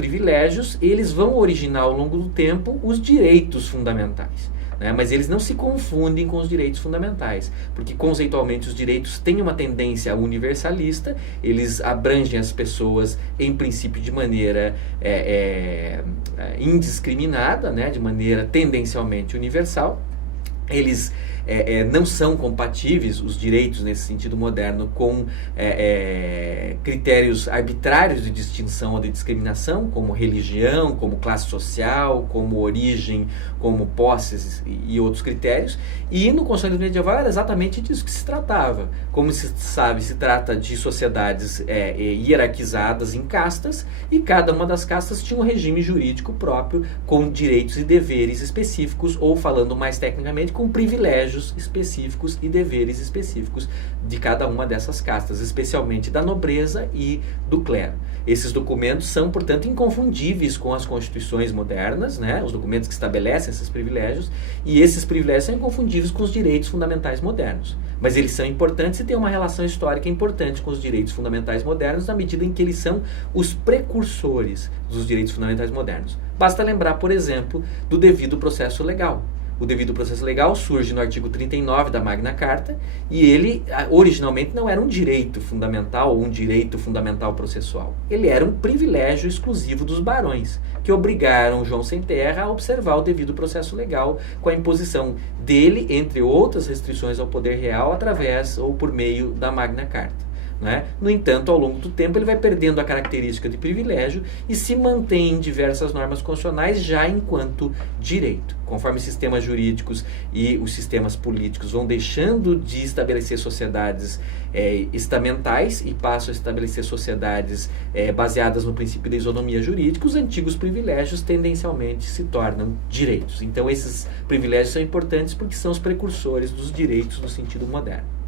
privilégios, eles vão originar ao longo do tempo os direitos fundamentais. Mas eles não se confundem com os direitos fundamentais, porque conceitualmente os direitos têm uma tendência universalista, eles abrangem as pessoas em princípio de maneira indiscriminada, de maneira tendencialmente universal. Eles não são compatíveis, os direitos nesse sentido moderno, com critérios arbitrários de distinção ou de discriminação, como religião, como classe social, como origem, como posses e outros critérios. E no constitucionalismo medieval era exatamente disso que se tratava. Como se sabe, se trata de sociedades hierarquizadas em castas, e cada uma das castas tinha um regime jurídico próprio, com direitos e deveres específicos, ou falando mais tecnicamente, com privilégios específicos e deveres específicos de cada uma dessas castas, especialmente da nobreza e do clero. Esses documentos são, portanto, inconfundíveis com as constituições modernas, os documentos que estabelecem esses privilégios, e esses privilégios são inconfundíveis com os direitos fundamentais modernos. Mas eles são importantes e têm uma relação histórica importante com os direitos fundamentais modernos, na medida em que eles são os precursores dos direitos fundamentais modernos. Basta lembrar, por exemplo, do devido processo legal. O devido processo legal surge no artigo 39 da Magna Carta, e ele originalmente não era um direito fundamental ou um direito fundamental processual. Ele era um privilégio exclusivo dos barões, que obrigaram João Sem Terra a observar o devido processo legal, com a imposição dele, entre outras restrições ao poder real, através ou por meio da Magna Carta. No entanto, ao longo do tempo, ele vai perdendo a característica de privilégio e se mantém em diversas normas constitucionais já enquanto direito. Conforme sistemas jurídicos e os sistemas políticos vão deixando de estabelecer sociedades estamentais e passam a estabelecer sociedades baseadas no princípio da isonomia jurídica, os antigos privilégios tendencialmente se tornam direitos. Então, esses privilégios são importantes porque são os precursores dos direitos no sentido moderno.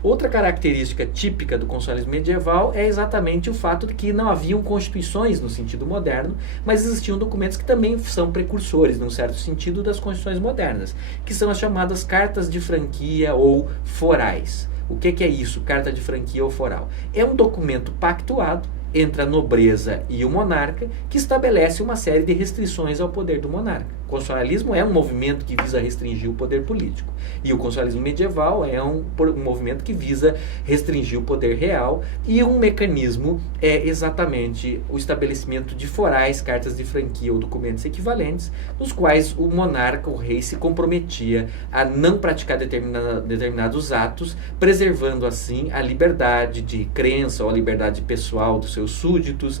Outra característica típica do constitucionalismo medieval é exatamente o fato de que não haviam constituições no sentido moderno, mas existiam documentos que também são precursores, num certo sentido, das constituições modernas, que são as chamadas cartas de franquia ou forais. O que é isso, carta de franquia ou foral? É um documento pactuado entre a nobreza e o monarca, que estabelece uma série de restrições ao poder do monarca. O constitucionalismo é um movimento que visa restringir o poder político, e o constitucionalismo medieval é um movimento que visa restringir o poder real, e um mecanismo é exatamente o estabelecimento de forais, cartas de franquia ou documentos equivalentes, nos quais o monarca, o rei, se comprometia a não praticar determinados atos, preservando assim a liberdade de crença ou a liberdade pessoal dos seus súditos,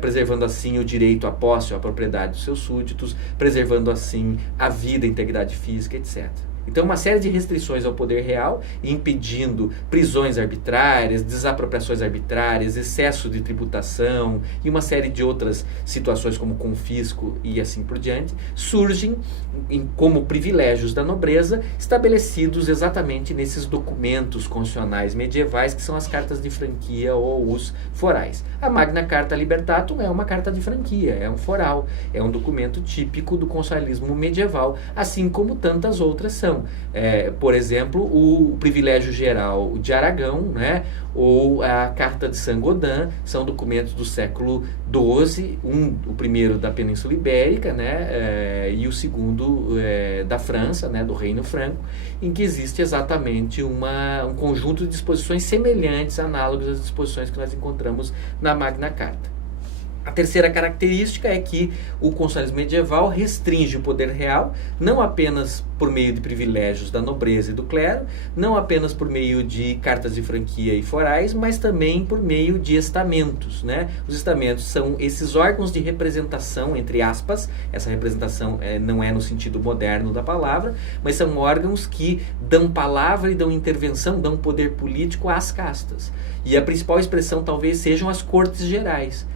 preservando assim o direito à posse ou à propriedade dos seus súditos, preservando assim a vida, a integridade física, etc. Então, uma série de restrições ao poder real, impedindo prisões arbitrárias, desapropriações arbitrárias, excesso de tributação e uma série de outras situações como confisco e assim por diante, surgem como privilégios da nobreza, estabelecidos exatamente nesses documentos constitucionais medievais, que são as cartas de franquia ou os forais. A Magna Carta Libertatum é uma carta de franquia, é um foral, é um documento típico do constitucionalismo medieval, assim como tantas outras são. Por exemplo, o privilégio geral de Aragão, ou a Carta de Saint-Gaudens, são documentos do século XII, o primeiro da Península Ibérica, e o segundo da França, do Reino Franco, em que existe exatamente um conjunto de disposições semelhantes, análogas às disposições que nós encontramos na Magna Carta. A terceira característica é que o constitucionalismo medieval restringe o poder real, não apenas por meio de privilégios da nobreza e do clero, não apenas por meio de cartas de franquia e forais, mas também por meio de estamentos. Os estamentos são esses órgãos de representação, entre aspas, essa representação não é no sentido moderno da palavra, mas são órgãos que dão palavra e dão intervenção, dão poder político às castas. E a principal expressão talvez sejam as cortes gerais.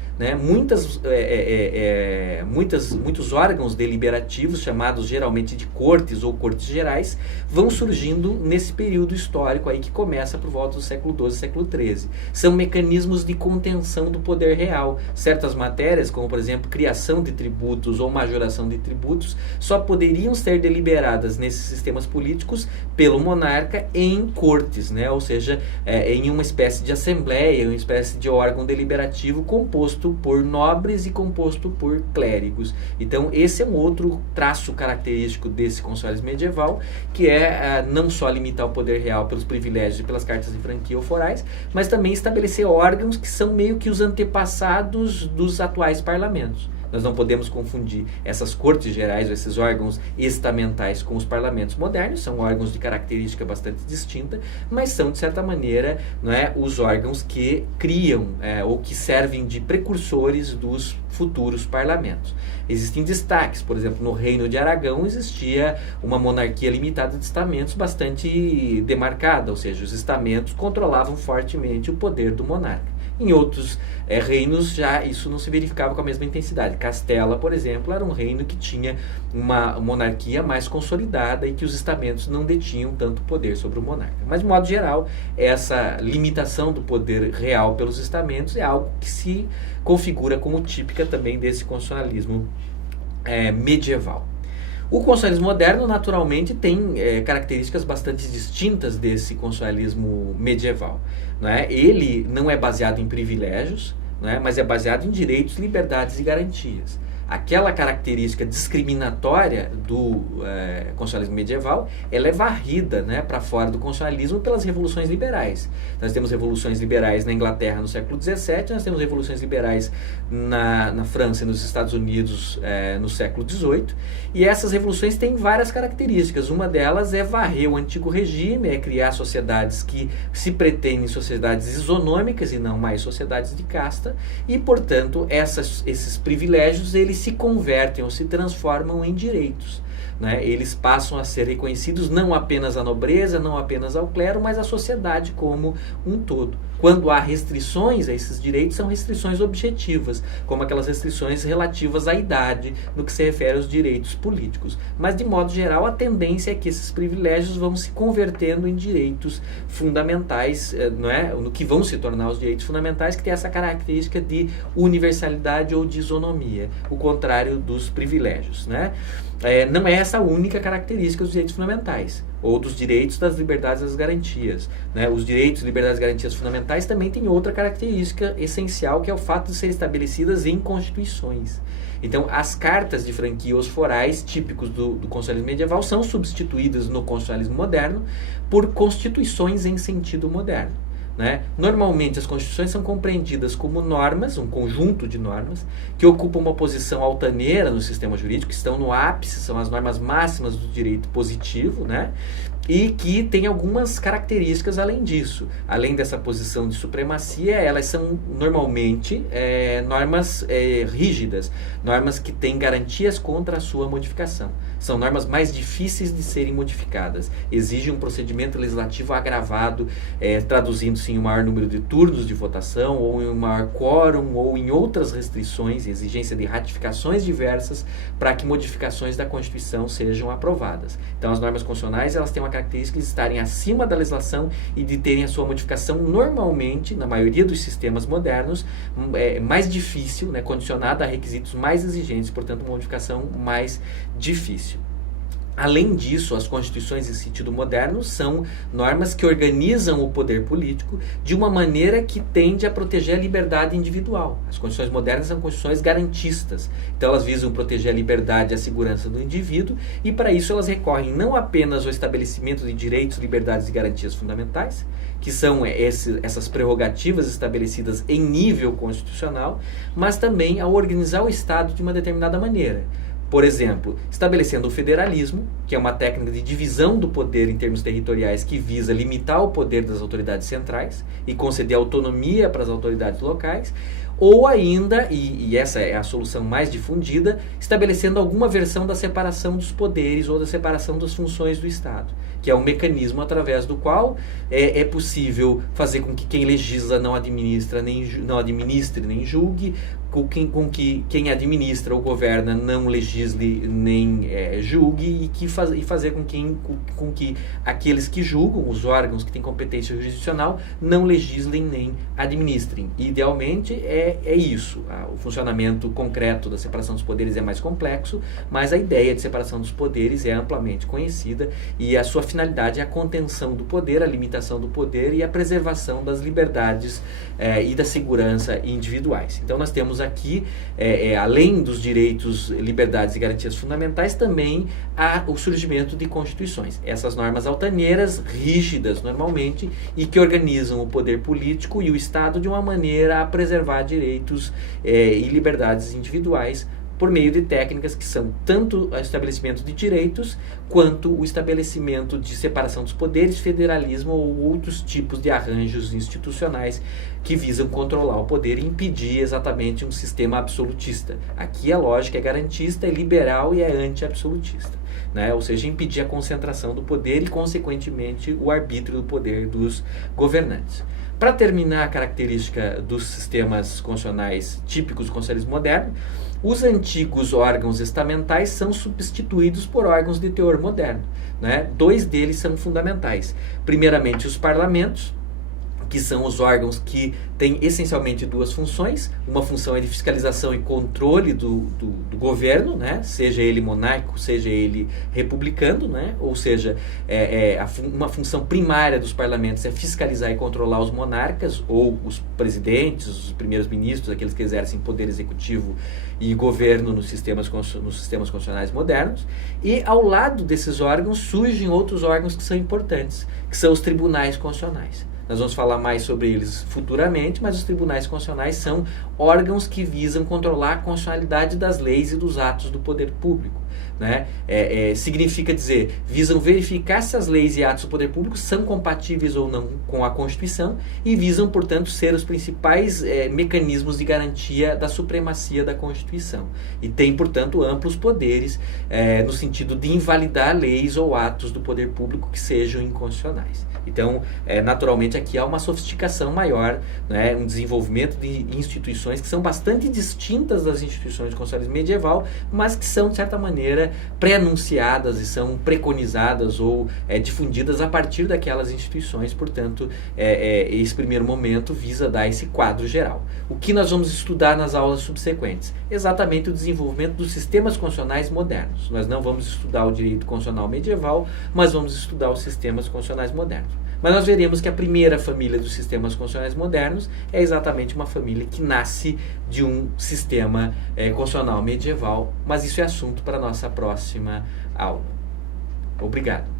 Muitos órgãos deliberativos, chamados geralmente de cortes ou cortes gerais, vão surgindo nesse período histórico aí que começa por volta do século XII e século XIII. São mecanismos de contenção do poder real. Certas matérias, como por exemplo criação de tributos ou majoração de tributos, só poderiam ser deliberadas nesses sistemas políticos pelo monarca em cortes, ou seja, em uma espécie de assembleia, uma espécie de órgão deliberativo composto composto por nobres e composto por clérigos. Então, esse é um outro traço característico desse constitucionalismo medieval, que é não só limitar o poder real pelos privilégios e pelas cartas de franquia ou forais, mas também estabelecer órgãos que são meio que os antepassados dos atuais parlamentos. Nós não podemos confundir essas cortes gerais, ou esses órgãos estamentais, com os parlamentos modernos. São órgãos de característica bastante distinta, mas são, de certa maneira, não é, os órgãos que criam ou que servem de precursores dos futuros parlamentos. Existem destaques, por exemplo, no Reino de Aragão existia uma monarquia limitada de estamentos bastante demarcada, ou seja, os estamentos controlavam fortemente o poder do monarca. Em outros reinos já isso não se verificava com a mesma intensidade. Castela, por exemplo, era um reino que tinha uma monarquia mais consolidada e que os estamentos não detinham tanto poder sobre o monarca. Mas, de modo geral, essa limitação do poder real pelos estamentos é algo que se configura como típica também desse constitucionalismo medieval. O constitucionalismo moderno, naturalmente, tem características bastante distintas desse constitucionalismo medieval. Não é? Ele não é baseado em privilégios, não é? Mas é baseado em direitos, liberdades e garantias. Aquela característica discriminatória do constitucionalismo medieval, ela é varrida, né, para fora do constitucionalismo pelas revoluções liberais. Nós temos revoluções liberais na Inglaterra no século XVII, nós temos revoluções liberais na França e nos Estados Unidos no século XVIII, e essas revoluções têm várias características. Uma delas é varrer o antigo regime, é criar sociedades que se pretendem sociedades isonômicas e não mais sociedades de casta, e, portanto, esses privilégios, eles se convertem ou se transformam em direitos. Né? Eles passam a ser reconhecidos não apenas à nobreza, não apenas ao clero, mas à sociedade como um todo. Quando há restrições a esses direitos, são restrições objetivas, como aquelas restrições relativas à idade, no que se refere aos direitos políticos. Mas, de modo geral, a tendência é que esses privilégios vão se convertendo em direitos fundamentais, não é? No que vão se tornar os direitos fundamentais, que tem essa característica de universalidade ou de isonomia, o contrário dos privilégios, né? Não é essa a única característica dos direitos fundamentais, ou dos direitos, das liberdades e das garantias. Né? Os direitos, liberdades e garantias fundamentais também têm outra característica essencial, que é o fato de serem estabelecidas em constituições. Então, as cartas de franquia, os forais típicos do constitucionalismo medieval, são substituídas no constitucionalismo moderno por constituições em sentido moderno. Né? Normalmente as constituições são compreendidas como normas, um conjunto de normas, que ocupam uma posição altaneira no sistema jurídico, que estão no ápice, são as normas máximas do direito positivo, né? E que tem algumas características além disso. Além dessa posição de supremacia, elas são normalmente normas rígidas, normas que têm garantias contra a sua modificação. São normas mais difíceis de serem modificadas. Exigem um procedimento legislativo agravado, traduzindo-se em um maior número de turnos de votação, ou em um maior quórum, ou em outras restrições, exigência de ratificações diversas para que modificações da Constituição sejam aprovadas. Então, as normas constitucionais, elas têm uma característica de estarem acima da legislação e de terem a sua modificação normalmente, na maioria dos sistemas modernos, mais difícil, né, condicionada a requisitos mais exigentes, portanto, uma modificação mais difícil. Além disso, as constituições em sentido moderno são normas que organizam o poder político de uma maneira que tende a proteger a liberdade individual. As constituições modernas são constituições garantistas, então elas visam proteger a liberdade e a segurança do indivíduo, e para isso elas recorrem não apenas ao estabelecimento de direitos, liberdades e garantias fundamentais, que são essas prerrogativas estabelecidas em nível constitucional, mas também ao organizar o Estado de uma determinada maneira. Por exemplo, estabelecendo o federalismo, que é uma técnica de divisão do poder em termos territoriais que visa limitar o poder das autoridades centrais e conceder autonomia para as autoridades locais, ou ainda, e essa é a solução mais difundida, estabelecendo alguma versão da separação dos poderes ou da separação das funções do Estado, que é um mecanismo através do qual é possível fazer com que quem legisla não administre nem julgue, com que quem administra ou governa não legisle nem julgue e fazer com que aqueles que julgam, os órgãos que têm competência jurisdicional, não legislem nem administrem. Idealmente é isso. O funcionamento concreto da separação dos poderes é mais complexo, mas a ideia de separação dos poderes é amplamente conhecida e a sua finalidade é a contenção do poder, a limitação do poder e a preservação das liberdades e da segurança individuais. Então nós temos aqui, além dos direitos, liberdades e garantias fundamentais, também há o surgimento de constituições. Essas normas altaneiras, rígidas normalmente, e que organizam o poder político e o Estado de uma maneira a preservar direitos e liberdades individuais por meio de técnicas que são tanto o estabelecimento de direitos quanto o estabelecimento de separação dos poderes, federalismo ou outros tipos de arranjos institucionais que visam controlar o poder e impedir exatamente um sistema absolutista. Aqui a lógica é garantista, é liberal e é anti-absolutista, né? Ou seja, impedir a concentração do poder e, consequentemente, o arbítrio do poder dos governantes. Para terminar a característica dos sistemas constitucionais típicos do constitucionalismo moderno, os antigos órgãos estamentais são substituídos por órgãos de teor moderno, né? Dois deles são fundamentais. Primeiramente, os parlamentos, que são os órgãos que têm essencialmente duas funções. Uma função é de fiscalização e controle do governo, né? Seja ele monárquico, seja ele republicano, né? Ou seja, uma função primária dos parlamentos é fiscalizar e controlar os monarcas ou os presidentes, os primeiros ministros, aqueles que exercem poder executivo e governo nos sistemas constitucionais modernos. E ao lado desses órgãos surgem outros órgãos que são importantes, que são os tribunais constitucionais. Nós vamos falar mais sobre eles futuramente, mas os tribunais constitucionais são órgãos que visam controlar a constitucionalidade das leis e dos atos do poder público, né? Significa dizer, visam verificar se as leis e atos do poder público são compatíveis ou não com a Constituição e visam, portanto, ser os principais mecanismos de garantia da supremacia da Constituição. E tem, portanto, amplos poderes no sentido de invalidar leis ou atos do poder público que sejam inconstitucionais. Então, naturalmente, aqui há uma sofisticação maior, né, um desenvolvimento de instituições que são bastante distintas das instituições do constitucionalismo medieval, mas que são, de certa maneira, pré-anunciadas e são preconizadas ou difundidas a partir daquelas instituições. Portanto, esse primeiro momento visa dar esse quadro geral. O que nós vamos estudar nas aulas subsequentes? Exatamente o desenvolvimento dos sistemas constitucionais modernos. Nós não vamos estudar o direito constitucional medieval, mas vamos estudar os sistemas constitucionais modernos. Mas nós veremos que a primeira família dos sistemas constitucionais modernos é exatamente uma família que nasce de um sistema constitucional medieval, mas isso é assunto para a nossa próxima aula. Obrigado.